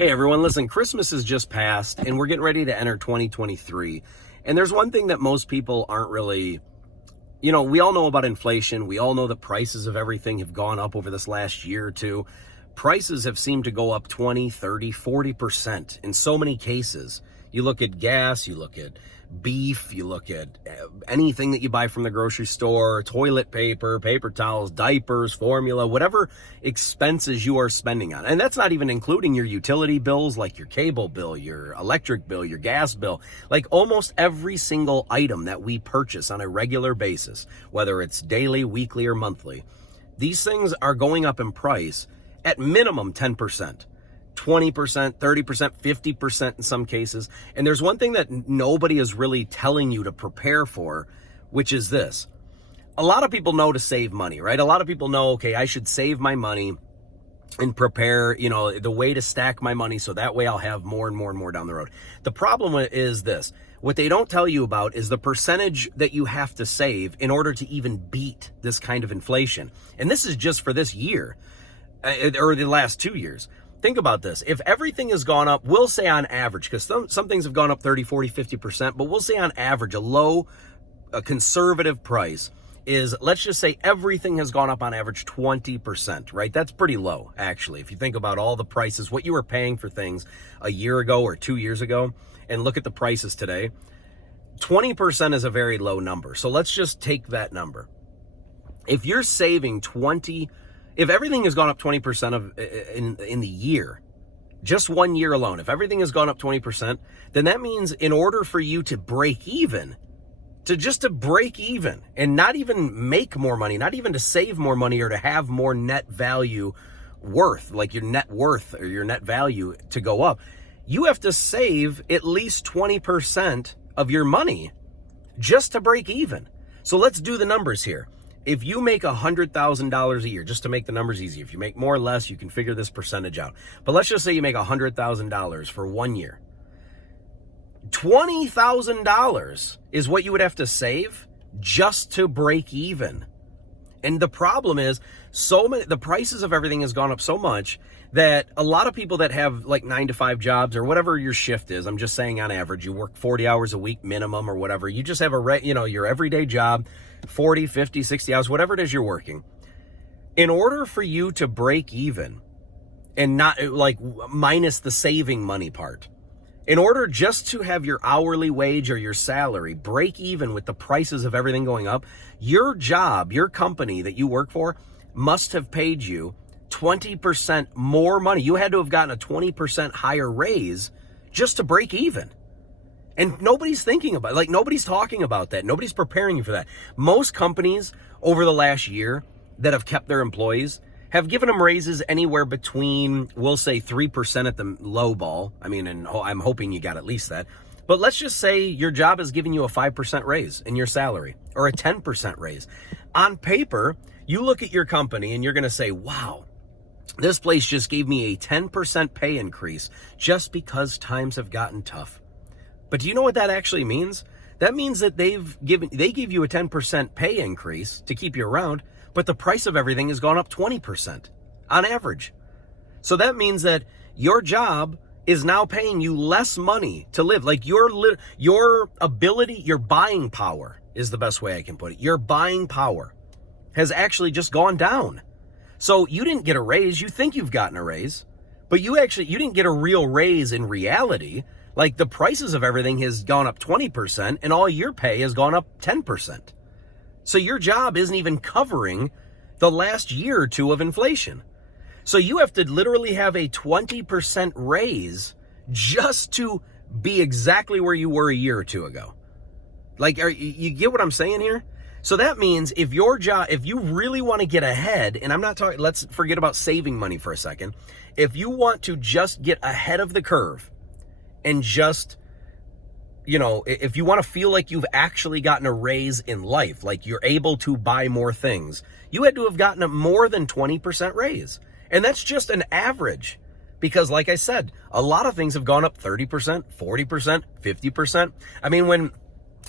Hey everyone, listen, Christmas has just passed and we're getting ready to enter 2023. And there's one thing that most people aren't really, we all know about inflation. We all know that prices of everything have gone up over this last year or two. Prices have seemed to go up 20, 30, 40% in so many cases. You look at gas, you look at beef, you look at anything that you buy from the grocery store, toilet paper, paper towels, diapers, formula, whatever expenses you are spending on. And that's not even including your utility bills, like your cable bill, your electric bill, your gas bill. Like almost every single item that we purchase on a regular basis, whether it's daily, weekly, or monthly, these things are going up in price at minimum 10%. 20%, 30%, 50% in some cases. And there's one thing that nobody is really telling you to prepare for, which is this. A lot of people know to save money, right? A lot of people know, okay, I should save my money and prepare, the way to stack my money so that way I'll have more and more and more down the road. The problem is this. What they don't tell you about is the percentage that you have to save in order to even beat this kind of inflation. And this is just for this year, or the last 2 years. Think about this. If everything has gone up, we'll say on average, because some things have gone up 30, 40, 50%, but we'll say on average, a conservative price is, let's just say everything has gone up on average 20%, right? That's pretty low, actually. If you think about all the prices, what you were paying for things a year ago or 2 years ago, and look at the prices today, 20% is a very low number. So let's just take that number. If you're saving if everything has gone up 20% in the year, just 1 year alone, if everything has gone up 20%, then that means in order for you to break even, to break even and not even make more money, not even to save more money or to have more net value worth, like your net worth or your net value to go up, you have to save at least 20% of your money just to break even. So let's do the numbers here. If you make $100,000 a year, just to make the numbers easy, if you make more or less, you can figure this percentage out. But let's just say you make $100,000 for 1 year. $20,000 is what you would have to save just to break even. And the problem is, the prices of everything has gone up so much that a lot of people that have like 9-to-5 jobs or whatever your shift is, I'm just saying on average, you work 40 hours a week minimum or whatever. You just have your everyday job, 40, 50, 60 hours, whatever it is you're working. In order for you to break even and not like minus the saving money part, in order just to have your hourly wage or your salary break even with the prices of everything going up, your job, your company that you work for must have paid you 20% more money. You had to have gotten a 20% higher raise just to break even. And nobody's thinking about it. Like, nobody's talking about that. Nobody's preparing you for that. Most companies over the last year that have kept their employees have given them raises anywhere between, we'll say 3% at the low ball. I mean, and I'm hoping you got at least that. But let's just say your job is giving you a 5% raise in your salary or a 10% raise. On paper, you look at your company and you're going to say, wow, this place just gave me a 10% pay increase just because times have gotten tough. But do you know what that actually means? That means that they give you a 10% pay increase to keep you around, but the price of everything has gone up 20% on average. So that means that your job is now paying you less money to live. Like your ability, your buying power is the best way I can put it. Your buying power has actually just gone down. So you didn't get a raise. You think you've gotten a raise, but you didn't get a real raise in reality. Like the prices of everything has gone up 20% and all your pay has gone up 10%. So your job isn't even covering the last year or two of inflation. So you have to literally have a 20% raise just to be exactly where you were a year or two ago. Like, you get what I'm saying here? So that means if you really want to get ahead, and I'm not talking, let's forget about saving money for a second. If you want to just get ahead of the curve and just, if you want to feel like you've actually gotten a raise in life, like you're able to buy more things, you had to have gotten a more than 20% raise. And that's just an average. Because like I said, a lot of things have gone up 30%, 40%, 50%. I mean, when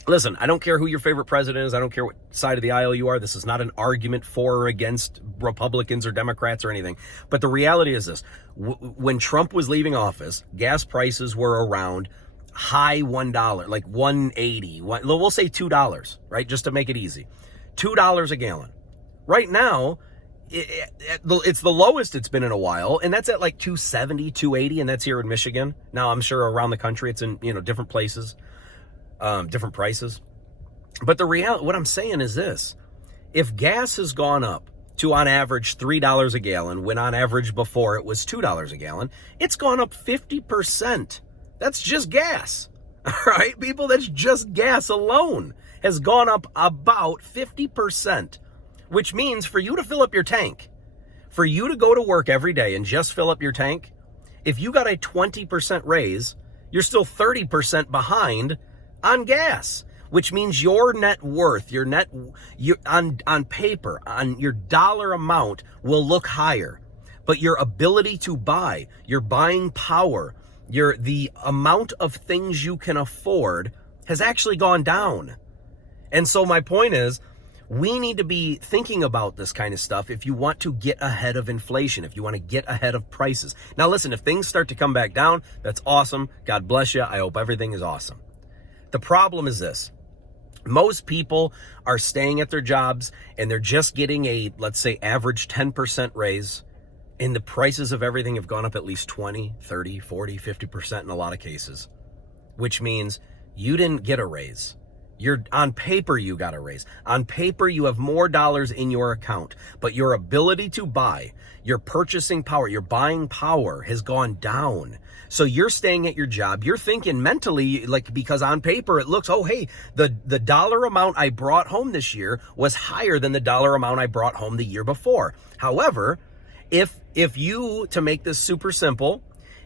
Listen, I don't care who your favorite president is. I don't care what side of the aisle you are. This is not an argument for or against Republicans or Democrats or anything. But the reality is this. When Trump was leaving office, gas prices were around high $1, like $1.80. We'll say $2, right? Just to make it easy. $2 a gallon. Right now, it's the lowest it's been in a while, and that's at like $2.70, $2.80, and that's here in Michigan. Now, I'm sure around the country it's in, different places. Different prices. But what I'm saying is this. If gas has gone up to on average $3 a gallon, when on average before it was $2 a gallon, it's gone up 50%. That's just gas. All right, people, that's just gas alone has gone up about 50%, which means for you to fill up your tank, for you to go to work every day and just fill up your tank, if you got a 20% raise, you're still 30% behind on gas, which means your net worth, on paper, on your dollar amount will look higher, but your ability to buy, your buying power, the amount of things you can afford has actually gone down. And so my point is, we need to be thinking about this kind of stuff if you want to get ahead of inflation, if you want to get ahead of prices. Now listen, if things start to come back down, that's awesome. God bless you. I hope everything is awesome. The problem is this. Most people are staying at their jobs and they're just getting a, let's say, average 10% raise, and the prices of everything have gone up at least 20, 30, 40, 50% in a lot of cases, which means you didn't get a raise. On paper, you got a raise. On paper, you have more dollars in your account, but your ability to buy, your purchasing power, your buying power has gone down. So you're staying at your job. You're thinking mentally, like, because on paper it looks, oh, hey, the dollar amount I brought home this year was higher than the dollar amount I brought home the year before. However, if you, to make this super simple,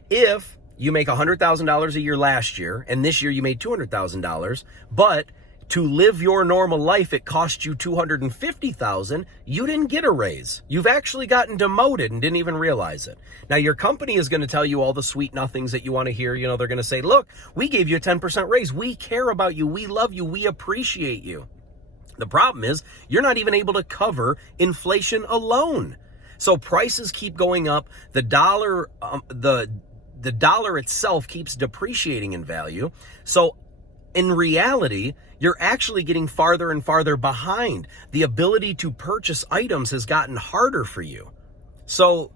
if you make $100,000 a year last year, and this year you made $200,000, but to live your normal life, it cost you $250,000. You didn't get a raise. You've actually gotten demoted and didn't even realize it. Now, your company is going to tell you all the sweet nothings that you want to hear. They're going to say, look, we gave you a 10% raise. We care about you. We love you. We appreciate you. The problem is you're not even able to cover inflation alone. So prices keep going up. The dollar, the dollar itself keeps depreciating in value. So in reality, you're actually getting farther and farther behind. The ability to purchase items has gotten harder for you. So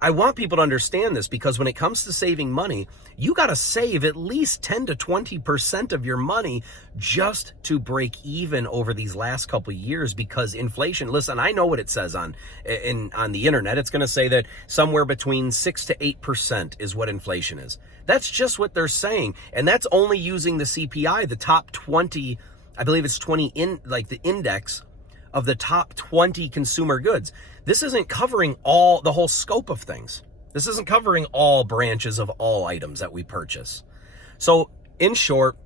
I want people to understand this, because when it comes to saving money, you got to save at least 10 to 20% of your money just to break even over these last couple of years, because inflation, listen, I know what it says on the internet. It's going to say that somewhere between 6 to 8% is what inflation is. That's just what they're saying. And that's only using the CPI, the top 20, I believe it's 20 the index of the top 20 consumer goods. This isn't covering the whole scope of things. This isn't covering all branches of all items that we purchase. So in short,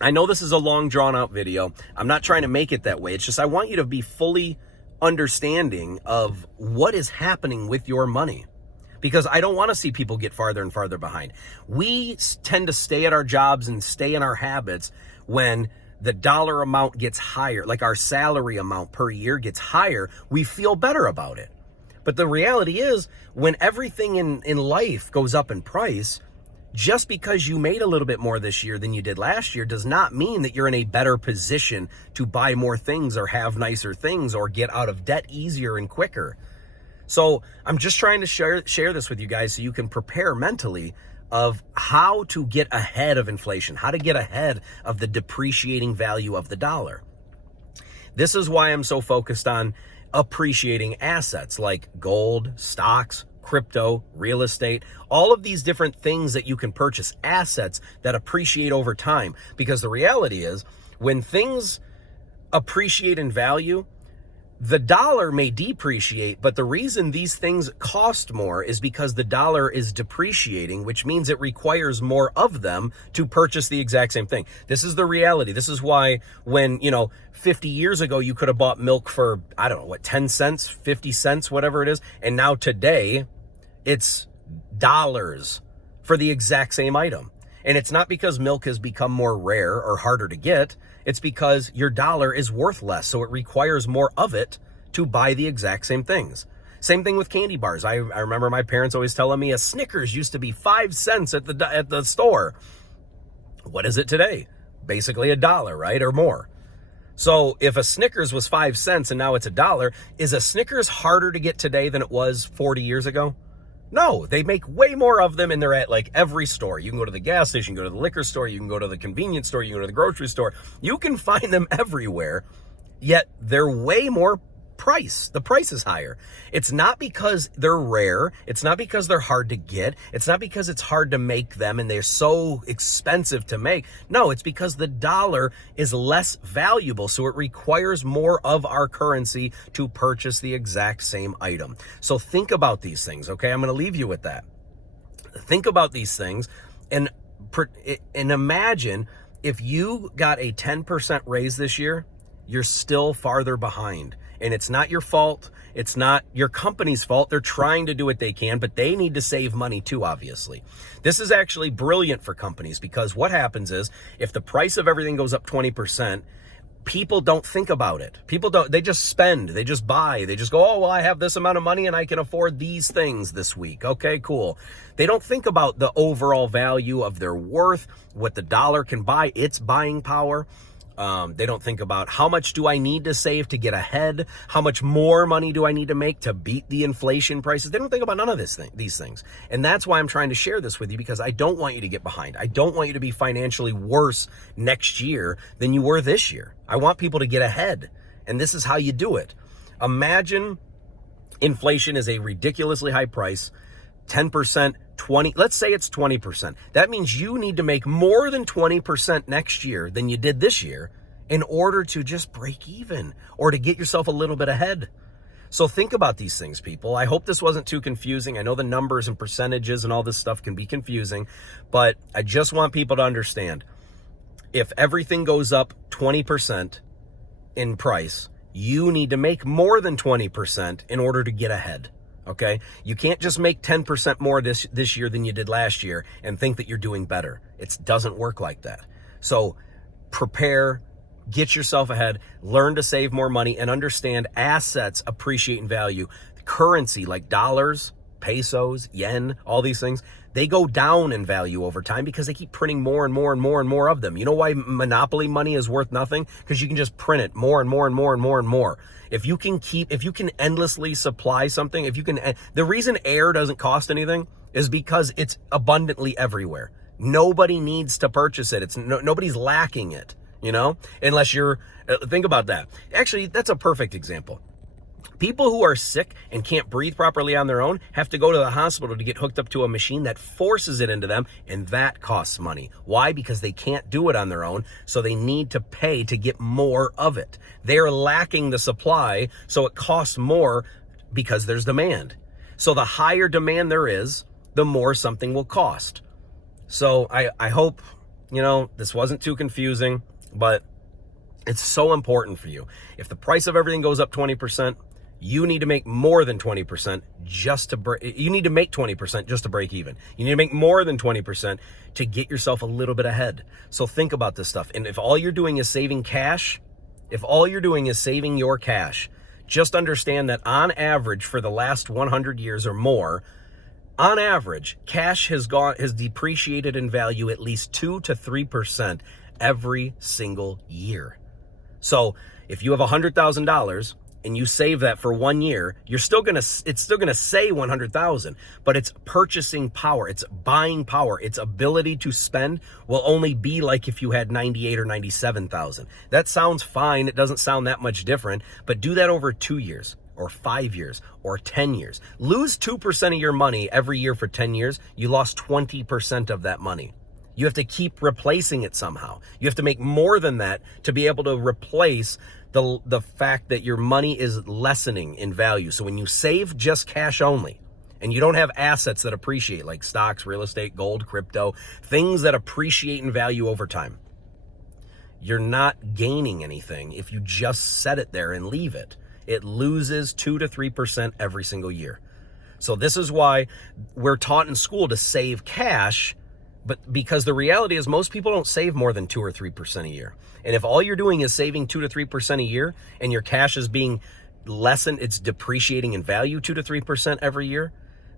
I know this is a long drawn out video. I'm not trying to make it that way. It's just, I want you to be fully understanding of what is happening with your money, because I don't want to see people get farther and farther behind. We tend to stay at our jobs and stay in our habits when the dollar amount gets higher, like our salary amount per year gets higher, we feel better about it. But the reality is, when everything in life goes up in price, just because you made a little bit more this year than you did last year does not mean that you're in a better position to buy more things or have nicer things or get out of debt easier and quicker. So I'm just trying to share this with you guys so you can prepare mentally of how to get ahead of inflation, how to get ahead of the depreciating value of the dollar. This is why I'm so focused on appreciating assets like gold, stocks, crypto, real estate, all of these different things that you can purchase, assets that appreciate over time. Because the reality is, when things appreciate in value, the dollar may depreciate, but the reason these things cost more is because the dollar is depreciating, which means it requires more of them to purchase the exact same thing. This is the reality. This is why when, 50 years ago, you could have bought milk for, 10 cents, 50 cents, whatever it is. And now today, it's dollars for the exact same item. And it's not because milk has become more rare or harder to get. It's because your dollar is worth less, so it requires more of it to buy the exact same things. Same thing with candy bars. I remember my parents always telling me a Snickers used to be 5 cents at the store. What is it today? Basically $1, right? Or more. So if a Snickers was 5 cents and now it's $1, is a Snickers harder to get today than it was 40 years ago? No, they make way more of them, and they're at like every store. You can go to the gas station, you can go to the liquor store, you can go to the convenience store, you can go to the grocery store. You can find them everywhere, yet they're way more price. The price is higher. It's not because they're rare. It's not because they're hard to get. It's not because it's hard to make them and they're so expensive to make. No, it's because the dollar is less valuable, so it requires more of our currency to purchase the exact same item. So think about these things, okay? I'm going to leave you with that. Think about these things and imagine if you got a 10% raise this year, you're still farther behind. And it's not your fault. It's not your company's fault. They're trying to do what they can, but they need to save money too, obviously. This is actually brilliant for companies because what happens is if the price of everything goes up 20%, people don't think about it. People don't, they just spend, they just buy, they just go, oh, well, I have this amount of money and I can afford these things this week. Okay, cool. They don't think about the overall value of their worth, what the dollar can buy, its buying power. They don't think about how much do I need to save to get ahead? How much more money do I need to make to beat the inflation prices? They don't think about none of these things. And that's why I'm trying to share this with you, because I don't want you to get behind. I don't want you to be financially worse next year than you were this year. I want people to get ahead. And this is how you do it. Imagine inflation is a ridiculously high price, 10%, 20, let's say it's 20%. That means you need to make more than 20% next year than you did this year in order to just break even or to get yourself a little bit ahead. So think about these things, people. I hope this wasn't too confusing. I know the numbers and percentages and all this stuff can be confusing, but I just want people to understand if everything goes up 20% in price, you need to make more than 20% in order to get ahead. Okay, you can't just make 10% more this year than you did last year and think that you're doing better. It doesn't work like that. So prepare, get yourself ahead, learn to save more money, and understand assets appreciate in value. Currency like dollars, pesos, yen, all these things, they go down in value over time because they keep printing more and more and more and more of them. You know why monopoly money is worth nothing? Because you can just print it more and more and more and more and more. If you can endlessly supply something, the reason air doesn't cost anything is because it's abundantly everywhere. Nobody needs to purchase it. Nobody's lacking it, unless you're, think about that. Actually, that's a perfect example. People who are sick and can't breathe properly on their own have to go to the hospital to get hooked up to a machine that forces it into them, and that costs money. Why? Because they can't do it on their own, so they need to pay to get more of it. They're lacking the supply, so it costs more because there's demand. So the higher demand there is, the more something will cost. So I hope, this wasn't too confusing, but it's so important for you. If the price of everything goes up 20%, you need to make more than 20% you need to make 20% just to break even. You need to make more than 20% to get yourself a little bit ahead. So think about this stuff. And if all you're doing is saving cash, your cash, just understand that on average for the last 100 years or more, on average, cash has depreciated in value at least 2 to 3% every single year. So if you have $100,000 and you save that for 1 year, it's still gonna say 100,000, but its purchasing power, its buying power, its ability to spend will only be like if you had 98 or 97,000. That sounds fine. It doesn't sound that much different, but do that over 2 years or 5 years or 10 years. Lose 2% of your money every year for 10 years. You lost 20% of that money. You have to keep replacing it somehow. You have to make more than that to be able to replace the fact that your money is lessening in value. So when you save just cash only, and you don't have assets that appreciate like stocks, real estate, gold, crypto, things that appreciate in value over time, you're not gaining anything if you just set it there and leave it. It loses 2 to 3% every single year. So this is why we're taught in school to save cash But because the reality is most people don't save more than 2 or 3% a year. And if all you're doing is saving 2 to 3% a year and your cash is being lessened, it's depreciating in value 2 to 3% every year,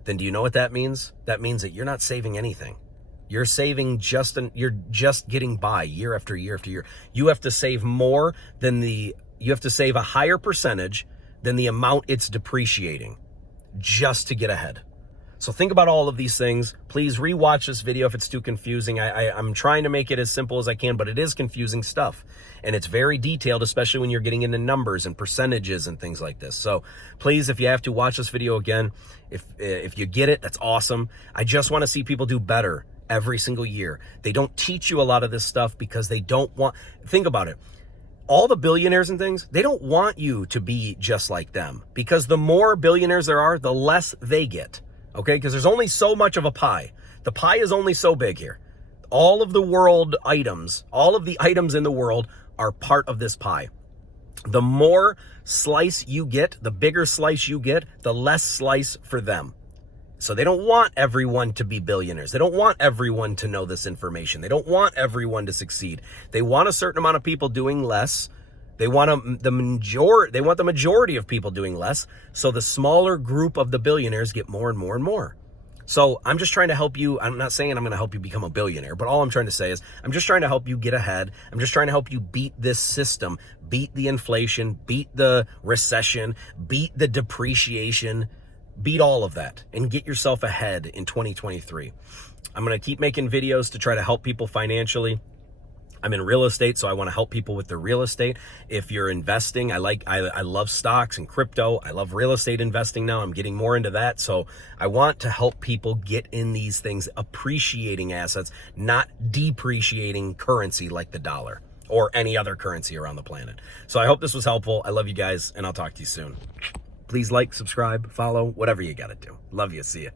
then do you know what that means? That means that you're not saving anything. You're saving you're just getting by year after year after year. You have to save more than you have to save a higher percentage than the amount it's depreciating just to get ahead. So think about all of these things. Please rewatch this video if it's too confusing. I'm trying to make it as simple as I can, but it is confusing stuff. And it's very detailed, especially when you're getting into numbers and percentages and things like this. So please, if you have to, watch this video again. If you get it, that's awesome. I just want to see people do better every single year. They don't teach you a lot of this stuff because they don't want, think about it. All the billionaires and things, they don't want you to be just like them, because the more billionaires there are, the less they get. Okay, because there's only so much of a pie. The pie is only so big here. All of the world items, all of the items in the world are part of this pie. The more slice you get, the bigger slice you get, the less slice for them. So they don't want everyone to be billionaires. They don't want everyone to know this information. They don't want everyone to succeed. They want a certain amount of people doing less. They want the majority of people doing less, so the smaller group of the billionaires get more and more and more. So I'm just trying to help you. I'm not saying I'm going to help you become a billionaire, but all I'm trying to say is I'm just trying to help you get ahead. I'm just trying to help you beat this system, beat the inflation, beat the recession, beat the depreciation, beat all of that, and get yourself ahead in 2023. I'm going to keep making videos to try to help people financially. I'm in real estate, so I want to help people with their real estate. If you're investing, I love stocks and crypto. I love real estate investing now. I'm getting more into that. So I want to help people get in these things, appreciating assets, not depreciating currency like the dollar or any other currency around the planet. So I hope this was helpful. I love you guys, and I'll talk to you soon. Please like, subscribe, follow, whatever you got to do. Love you. See ya.